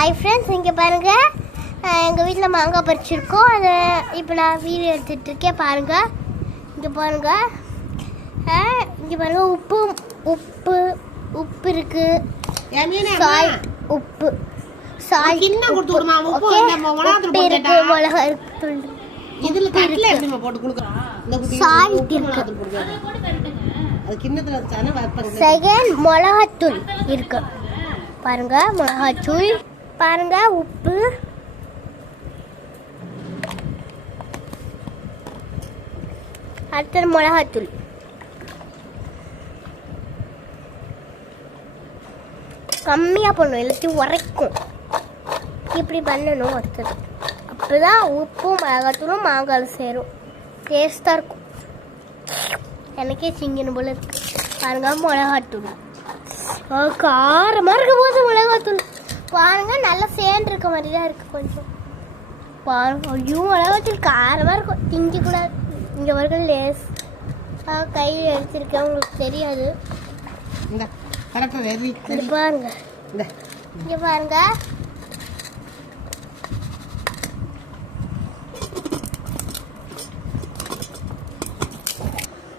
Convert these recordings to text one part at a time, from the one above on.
Hi friends இங்கே பாருங்க. எங்கள் வீட்டில் மாங்காய் பறிச்சிருக்கோம். அதை இப்போ நான் வீடியோ எடுத்துட்டு இருக்கேன். பாருங்க. இங்கே பாருங்க. இங்கே பாருங்க. உப்பு உப்பு உப்பு இருக்கு. சால் உப்பு. விடுமா, உப்பு இருக்கு? மிளகா தூள் இதுல தட்டுல எப்படிமா போட்டு கொடுக்குறோம் உப்பு இருக்கு. செகண்ட் மிளகாத்தூள் இருக்கு. பாருங்க மிளகாத்தூள். பாருங்க உப்பு. அடுத்தது மிளகாத்தூள். கம்மியாக பண்ணணும் எல்லாத்தையும் உரைக்கும். இப்படி பண்ணணும் அடுத்தது. அப்போதான் உப்பும் மிளகாத்தூளும் மாங்காய் சேரும். டேஸ்ட்டாக இருக்கும். எனக்கே சிங்கின போல இருக்கு. பாருங்க மிளகாத்தூள். ஆ, காரமா இருக்க போது மிளகாத்தூள். பாருங்க நல்லா சேர்ந்து இருக்க மாதிரி தான் இருக்கு கொஞ்சம். பாருங்க ஐயோ மிளகாத்தூள் காரமா இருக்கும். திங்க கூடாது இங்க வரைக்கும் லேஸ். கையில் எடுத்திருக்கேன் உங்களுக்கு தெரியாது. இந்த பாருங்க. இங்க பாருங்க.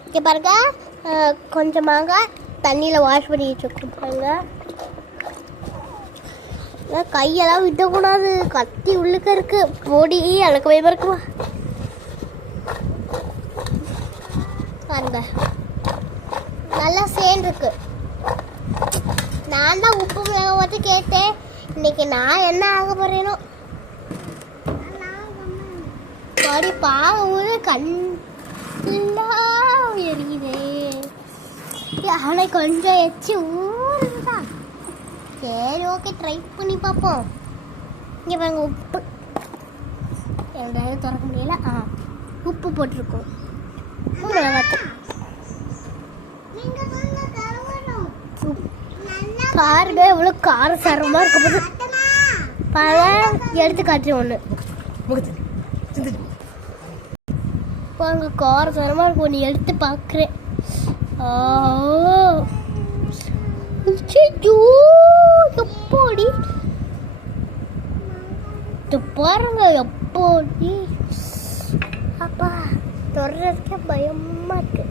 இங்க பாருங்க கொஞ்சமாக தண்ணியில் வாஷ் பண்ணி வச்சுருக்கோம் பாருங்க. ஏன் கையெல்லாம் விட்டக்கூடாது கத்தி உள்ளுக்க இருக்கு. போடி எனக்கு பயமா இருக்குமா பாருங்க நல்லா சேர்ந்துருக்கு. நான் தான் உப்பு மிளகா பார்த்து கேட்டேன். இன்னைக்கு நான் என்ன ஆக போறேனோ? பாடி பாவம் கண் எரியுதே அவனை கொஞ்சம் எச்சு ஊர் சரி ஓகே ட்ரை பண்ணி பார்ப்போம். இங்கே பாருங்க உப்பு. எங்கேயாவது திறக்க முடியல? ஆ உப்பு போட்டிருக்கோம். பாருங்க எவ்வளோ கார சரமாக இருக்க போது பாருங்க எடுத்து காட்டுறேன் ஒன்று பாருங்க கார சரமாக இருக்கும் ஒன்று எடுத்து பார்க்குறேன். எப்படி இது பாருங்க எப்படி? அப்பா தொடர்றதுக்கே பயமா இருக்கு.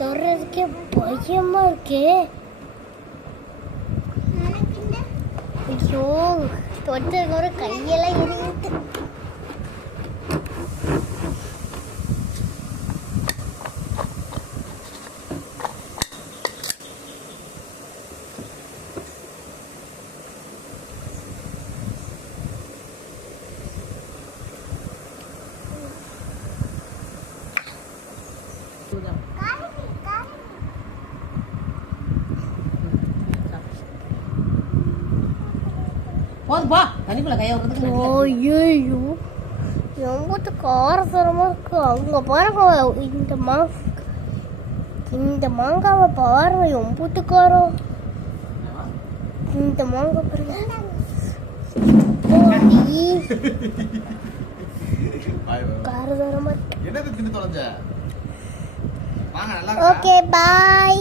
தொடர்றதுக்கே பயமா இருக்கே. ஐயோ தொட்டதுக்கு ஒரு கையெல்லாம் எரியுது. போதும் போ தண்ணிக்குள்ள கையை ஐயோ இருக்கு அவங்க பாருங்க இந்த மா இந்த மாங்காவை பாருங்க எம்பிட்டு காரம் இந்த மாங்காய் பாருங்க போடி. காரசாரமா இருக்கு என்னது தின்னு தொலைஞ்ச? Okay bye